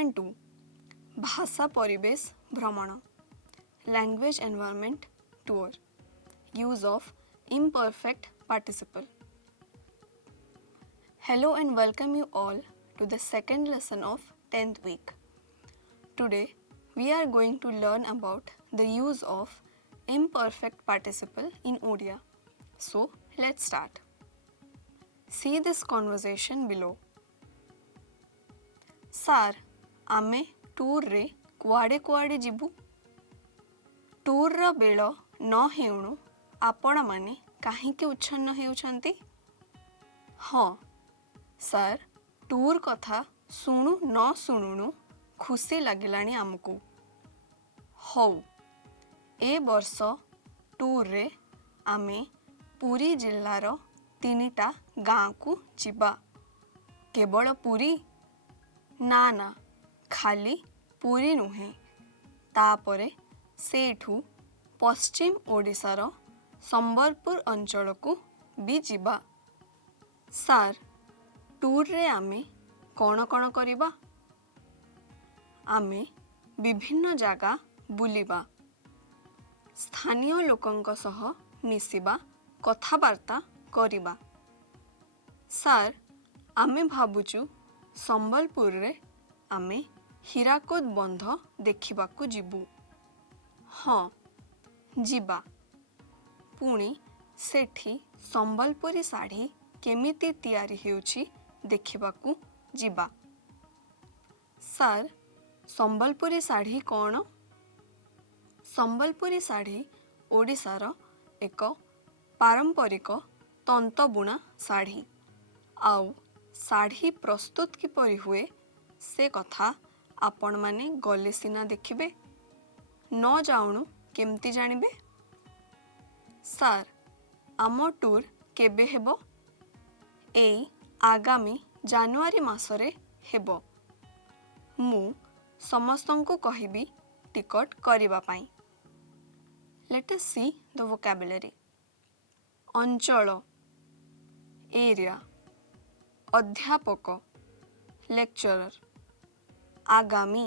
2.2 भाषा परिवेश भ्रमण language environment tour use of imperfect participle. Hello and welcome you all to the second lesson of 10th week. Today we are going to learn about the use of imperfect participle in Odia. So let's start. See this conversation below. Sir, आमे tour रे कुआडे कुआडे जिबु tour रा bell न हेउणु आपण माने काहींके उच्छन्न हेउछंती हाँ sir tour कथा सुणु न सुणुनु खुशी लागिलाणी आमको हौ ए वर्ष टूर रे आमे पुरी जिल्लार 3टा गाँ को जिबा केवल पुरी ना ना खाली पुरी नुहे तापरे सेठू पश्चिम ओडिशार संबलपुर अंचल को भी जिबा सार टूर रे आमे कौन कौन करिबा आमे विभिन्न जागा बुलिबा स्थानीय लोकंक सह मिसिबा कथाबार्ता करिबा सार आमे भाबुचु संबलपुर रे आमे हीराकुद बंध देखिबाकू जिबु हाँ जिबा पुणी सेठी संबलपुरी साड़ी केमिति तैयारी हेउछि देखिबाकू जिबा सर संबलपुरी साड़ी कौन संबलपुरी साड़ी ओडिशार एक पारंपरिक तंतबुणा साड़ी आउ साड़ी प्रस्तुत किपरि हुए से कथा आपण माने गले सिना देखिबे न जाउणु केमती जानिबे सार आम टूर केबे हेबो एई आगामी जानुआरी मासरे हेबो मु समस्तंकु कहिबी टिकट करिबा पाई let us see the vocabulary अंचल एरिया अध्यापक लेक्चरर आगामी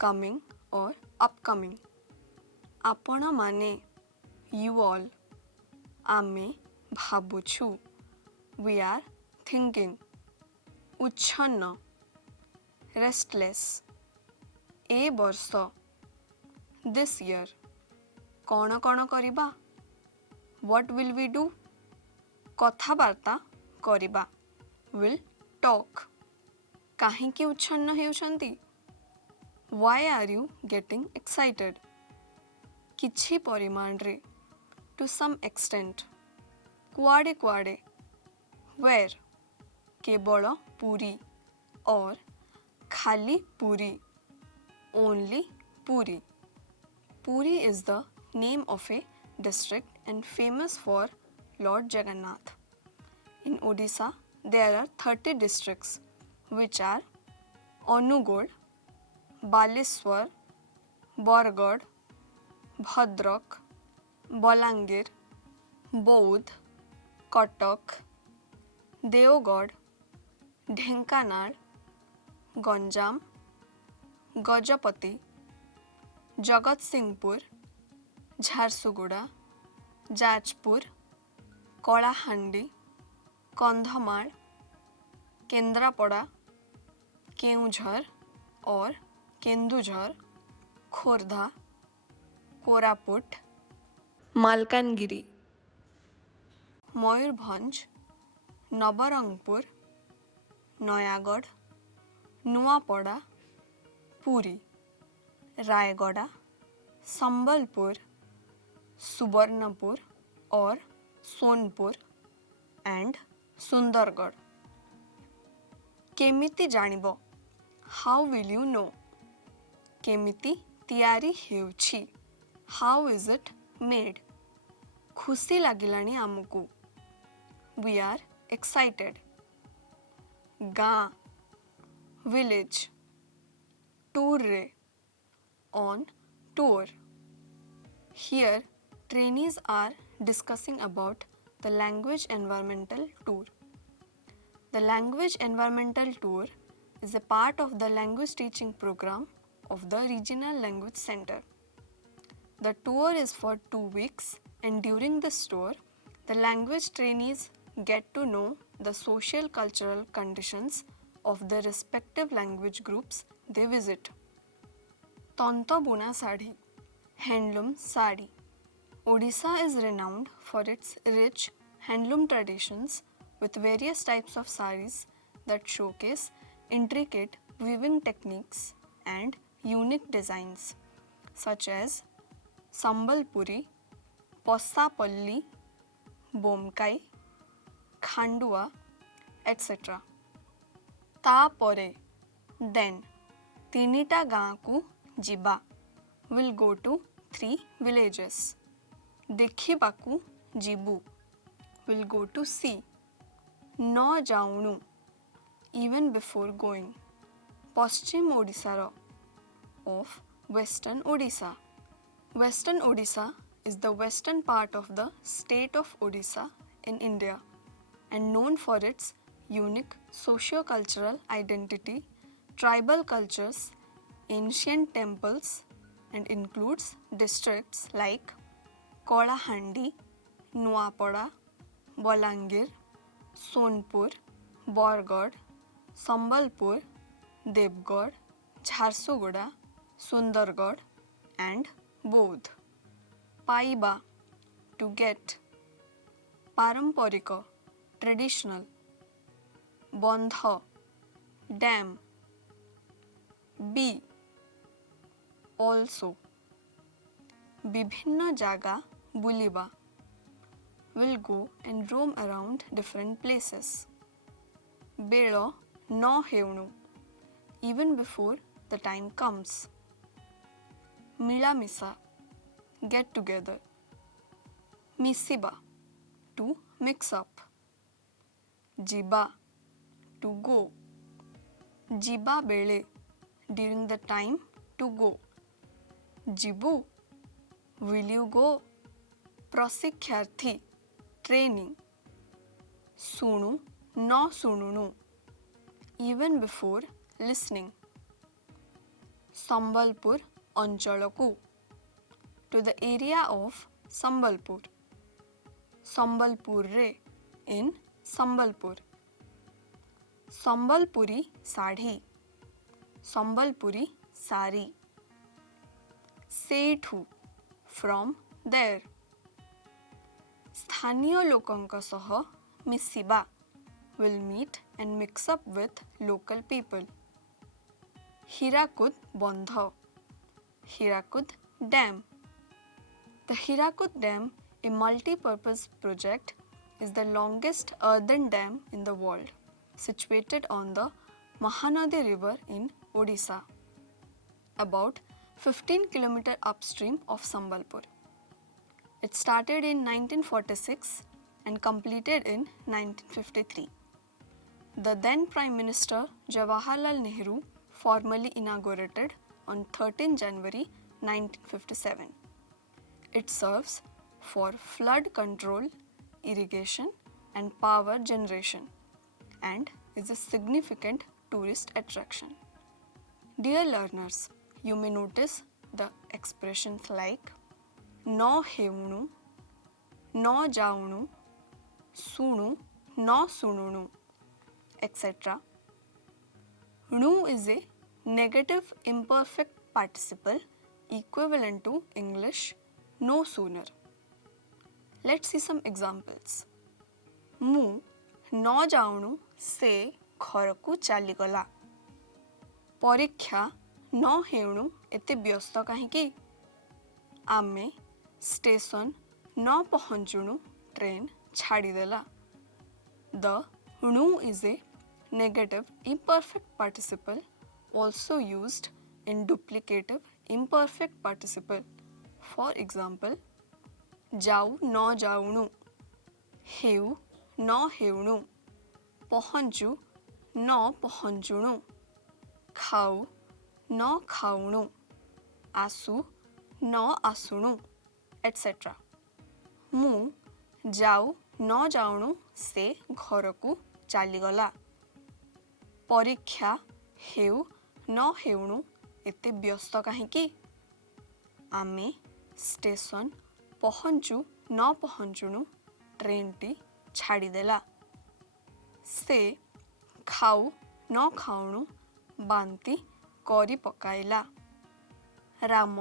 कमिंग और अपकमिंग आपण माने यू ऑल आमे भाबुछु वी आर थिंकिंग उच्छन्न रेस्टलेस ए वर्ष दिस ईयर कौन कौन करिबा व्हाट विल वी डू कथाबार्ता करिबा विल टॉक काहींकी उच्छन्न हेउछंती why are you getting excited किछि परिमाण रे टू सम एक्सटेंट कुआडे कुआडे वेर केवल पुरी और खाली पुरी ओनली पुरी पुरी is the name of A district and famous for Lord Jagannath. In Odisha, there are 30 districts which are Anugod, Baleswar, Bargad, Bhadrak, Balangir, Baudh, Katak, Deogad, Dhenkanal, Ganjam, Gajapati, Jagatsinghpur, Jharsuguda Jajpur Kalahandi Kandhamal Kendrapara Keonjhar और केन्दुझर खोर्धा कोरापुट मालकानगिरी मयूरभंज नवरंगपुर नयागढ़ नुआपड़ा पुरी रायगड़ा संबलपुर सुवर्णपुर और Sonpur and Sundargarh केमिति जानिबो how will you know केमिति तैयारी हेउछि how is it made खुशी लागिलानी आमको we are excited गाँ village tour रे on tour. Here, trainees are discussing about the language environmental tour. The language environmental tour is a part of the language teaching program of the Regional Language Center. The tour is for 2 weeks, and during this tour, the language trainees get to know the social cultural conditions of the respective language groups they visit. Tanta Buna Sari, handloom sari. Odisha is renowned for its rich handloom traditions with various types of saris that showcase intricate weaving techniques and unique designs such as Sambalpuri, Possapalli, Bomkai, Khandua, etc. Tapore, then, Tinita Gaku Jiba will go to 3 villages. Dekhibaku Jibu will go to see. No Jaunu, even before going. Paschim Odisha of Western Odisha. Western Odisha is the western part of the state of Odisha in India and known for its unique socio-cultural identity, tribal cultures, ancient temples, and includes districts like Kolahandi, Nuapada, Balangir, Sonpur, Bargarh, Sambalpur, Devgarh, Jharsuguda, Sundargarh, and Bodh. Paiba, to get. Paramparika, traditional. Bandha, dam. B, also. Bibhinna jaga buliba, will go and roam around different places. Belo no heunu, even before the time comes. Milamisa, get together. Misiba, to mix up. Jiba, to go. Jiba bele, during the time to go. Jibu, will you go? Prasikhyarthi, training. Sunu, no sununu, even before listening. Sambalpur Anchalaku, to the area of Sambalpur. Sambalpurre, in Sambalpur. Sambalpuri Sadhi, Sambalpuri Sari. Sethu, from there. Sthaniya lokanka saha misiba, will meet and mix up with local people. Hirakud Bandha, Hirakud Dam. The Hirakud Dam, a multi-purpose project, is the longest earthen dam in the world, situated on the Mahanadi River in Odisha, about 15 km upstream of Sambalpur. It started in 1946 and completed in 1953. The then Prime Minister Jawaharlal Nehru formally inaugurated on 13 January 1957. It serves for flood control, irrigation, and power generation, and is a significant tourist attraction. Dear learners, you may notice the expressions like no heunu, no jaunu, sunu, no sununu, etc. Nu is a negative imperfect participle equivalent to English no sooner. Let's see some examples. Mu no jaunu se घरकु चलीगला. परीक्षा न हेणु एते व्यस्त कहीं आमे station न पहुँचुणु train छाड़ीदेला. The nu is a negative imperfect participle also used in duplicative imperfect participle. For example, जाऊ न जाऊणु, हेउ न हेउणु, पहुँचु न पहुँचुणु, खाऊ न खाउणु, आसु न आसुणु, etc. मु जाऊ न जाउणु से घरकु चलीगला. परीक्षा हेउ न हेउणु एते व्यस्त काहींकी आमे स्टेशन पहुँचु न पहुँचुणु ट्रेन टी छाड़ीदेला से खाऊ न खाउणु बांती करी पकाइला राम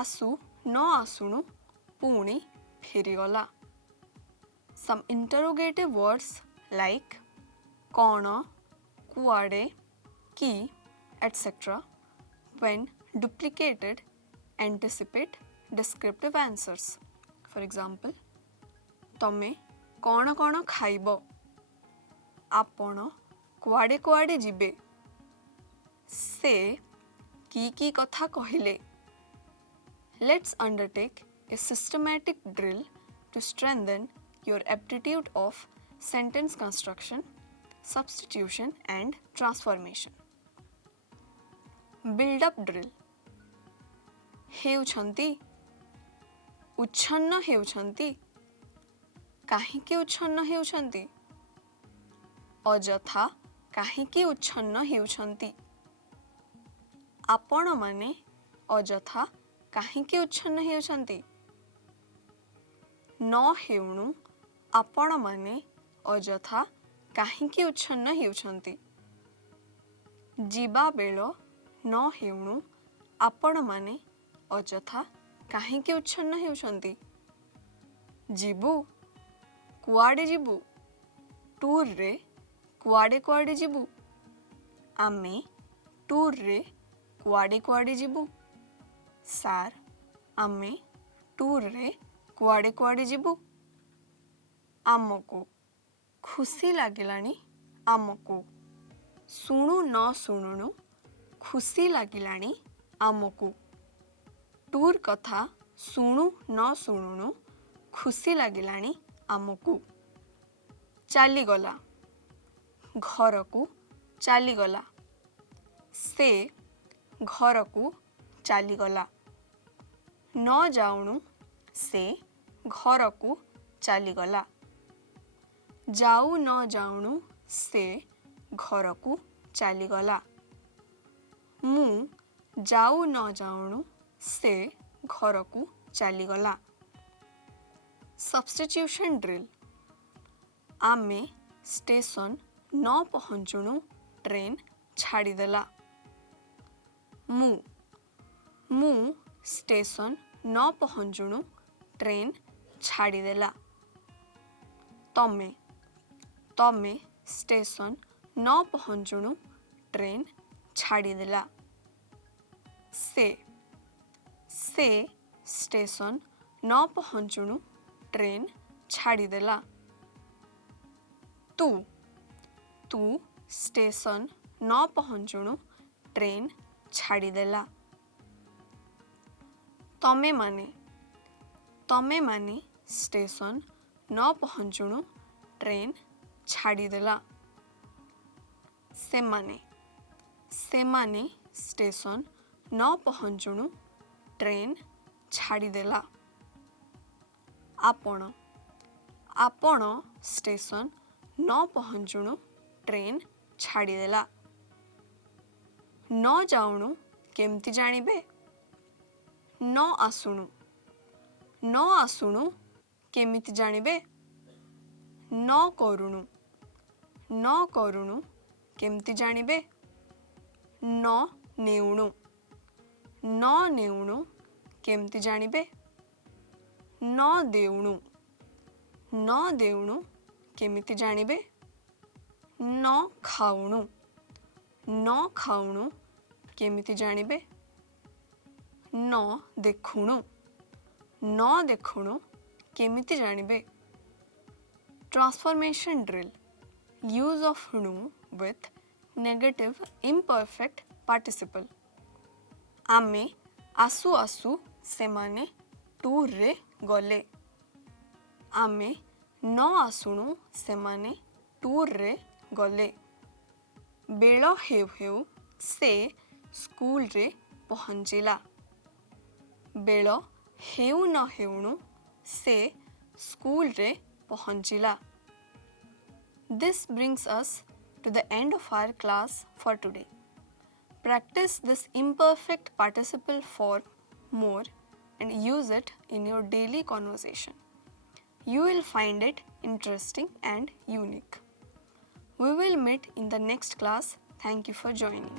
आसु न आसुणु पुणी फेरीगला some interrogative words like कौन कुआड़े की etc. when duplicated anticipate descriptive answers. For example, तमे कौन कौन खाइब आपण कुआड़े कुआड़े जिबे से की कथा कहिले. Let's undertake a systematic drill to strengthen your aptitude of sentence construction, substitution and transformation. Build up drill. हेउछंती उच्छन्न हेउछंती काहींकी उच्छन्न हेउछंती अजथा काहींकी उच्छन्न हेउछंती आपण माने अजथा काहींकी उच्छन्न हेउछंती न हेउणु आपण माने अजथा काहींकी उच्छन्न हेउछंती जीवा बेल न हेउणु आपण माने अजथा काहींकी उच्छन्न हेउछंती जीवु कुआडे जीवु टूर रे कुआडे कुआडे जीवु आमे टूर रे कुआडे कुआडे जीवु सार आमे टूर रे कुआडे कुआडे जीवु आमको खुशी लागिलानी आमको सुणु न सुणुनु खुशी लागिलानी आमको टूर कथा सुणु न सुणुनु खुशी लागिलानी आमको चलीगला घर को चलीगला से घर को चलीगला न जाउणु से घर को चलीगला जाऊ न जाउणु से घर को चलीगला मु जाऊ न जाउणु से घर को चलीगला. सब्स्टिट्यूशन ड्रिल आमे स्टेशन न पहुँचुणु ट्रेन छाड़ीदेला मु स्टेशन न पहुँचुणु ट्रेन छाड़ीदेला तमे स्टेशन न पहुँचुणु ट्रेन छाड़ीदेला से स्टेशन न पहुँचुणु ट्रेन छाड़ीदेला तू स्टेशन न पहुँचुणु ट्रेन छाड़ीदेला तमे माने स्टेशन न पहुँचुणु ट्रेन छाड़ीदेला सेमाने स्टेशन न पहुँचुणु ट्रेन छाड़ीदेला आपण स्टेशन न पहुँचुणु ट्रेन छाड़ीदेला न जाउणु केमती जानिबे न आसुणु केमिति जानिबे न करुणु केमती जानिबे न नेउणु केमती जानिबे न देउणु केमिति जानिबे न खाउणु केमिति जानिबे न देखुणु केमिति जानिबे. Transformation drill. Use of णु with negative imperfect participle. आमे आसु आसु सेमाने टूर रे गले आमे न आसुणु सेमाने टूर रे गले बेल हेउ हेउ से स्कूल रे पहुँचिला बेल हेउ न हेउणु से स्कूल रे पहुँचिला. This brings us to the end of our class for today. Practice this imperfect participle form more and use it in your daily conversation. You will find it interesting and unique. We will meet in the next class. Thank you for joining.